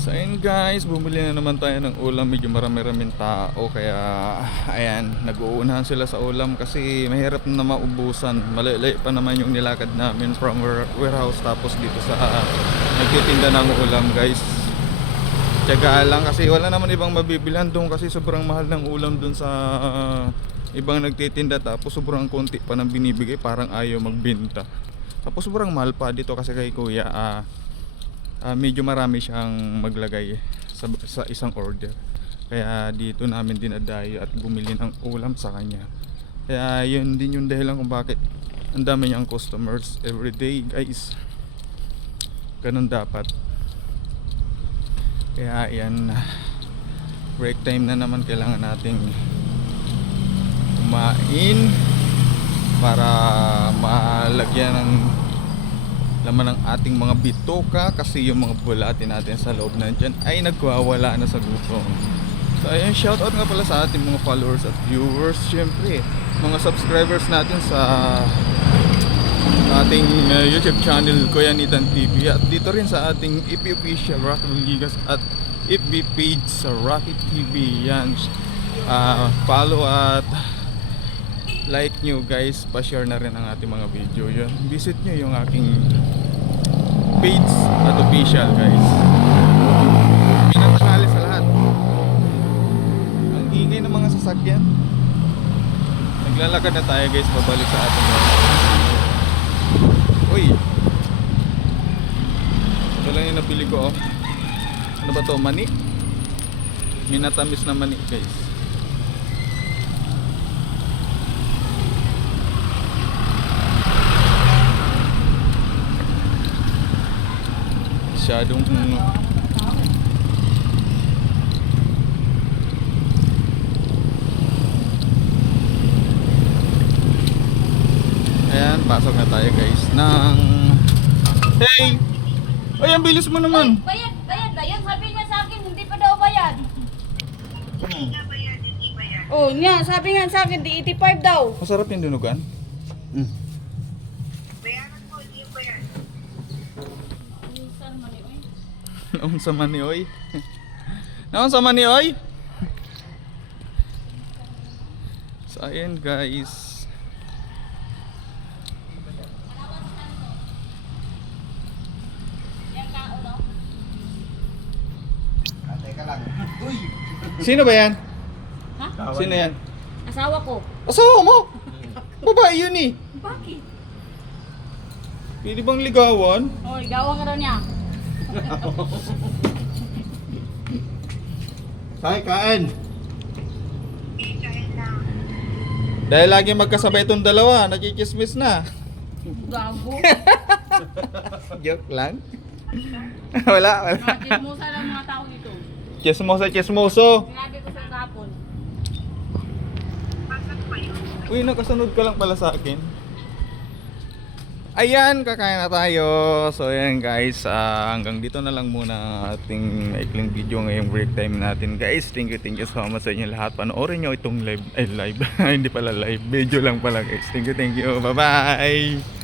So ayun guys, bumili na naman tayo ng ulam. Medyo marami-raming tao. Kaya ayan, nag-uunahan sila sa ulam kasi mahirap na maubusan. Malilay pa naman yung nilakad namin from warehouse tapos dito sa nagtitinda ng ulam guys. Tiyaga lang kasi wala naman ibang mabibilhan doon kasi sobrang mahal ng ulam doon sa ibang nagtitinda. Tapos sobrang konti pa nang binibigay, parang ayaw magbenta. Tapos sobrang mahal pa dito kasi kay kuya medyo marami siyang maglagay sa isang order. Kaya dito namin dinadayo at bumili ng ulam sa kanya. Kaya yun din yung dahilan kung bakit ang dami niyang customers everyday guys. Ganun dapat. Kaya yan, break time na naman, kailangan nating kumain para malagyan ng laman ng ating mga bitoka kasi yung mga bulati natin sa loob nandyan ay nagwawala na sa gutom. So ayun, shoutout nga pala sa ating mga followers at viewers, syempre mga subscribers natin sa ating YouTube channel Kuya Nitan TV at dito rin sa ating FB official Rocky Ligas at FB page sa Rocky TV. Yan, follow at like nyo guys, pa-share na rin ang ating mga video. Yun, visit nyo yung aking page at official guys. Pinatangali sa lahat. Ang ingay ng mga sasakyan. Naglalakad na tayo guys, pabalik sa ating uy, ito lang yung nabili ko. Ano ba to? Mani? Minatamis na mani guys. Masyadong ayan, pasok na tayo guys ng hey! Ay, ang bilis mo naman. Bayad na yan. Sabi niya sa akin, hindi pa daw bayad. Oh, niya, sabi nga sa akin, di 85 daw. Masarap yung dinugan. Bayaran mo, hindi yung bayan. Naon sa manioy. Naon sa manioy. So ayan guys. Teka lang. Uy! Sino ba yan? Ha? Sino yan? Asawa ko. Asawa mo? Babae yun eh. Bakit? Pwede bang ligawan? Oh, igawan ka daw niya. Kaya kain! Kain lang. Dahil lagi magkasabay itong dalawa, nakikismis na. Gago. Joke lang. Wala. Mga chismosa lang mga tao dito. Chismoso, chismoso. Sinabi ko sa kapon. Pasok pa yun. Uy, nakasunod ka lang pala sa akin. Ayan, kakain na tayo. So ayan guys, hanggang dito na lang muna ang ating maikling video ngayong break time natin guys. Thank you so much sa inyo lahat. Panoorin nyo itong live. Ay live, hindi pala live, video lang pala guys. Thank you, bye bye.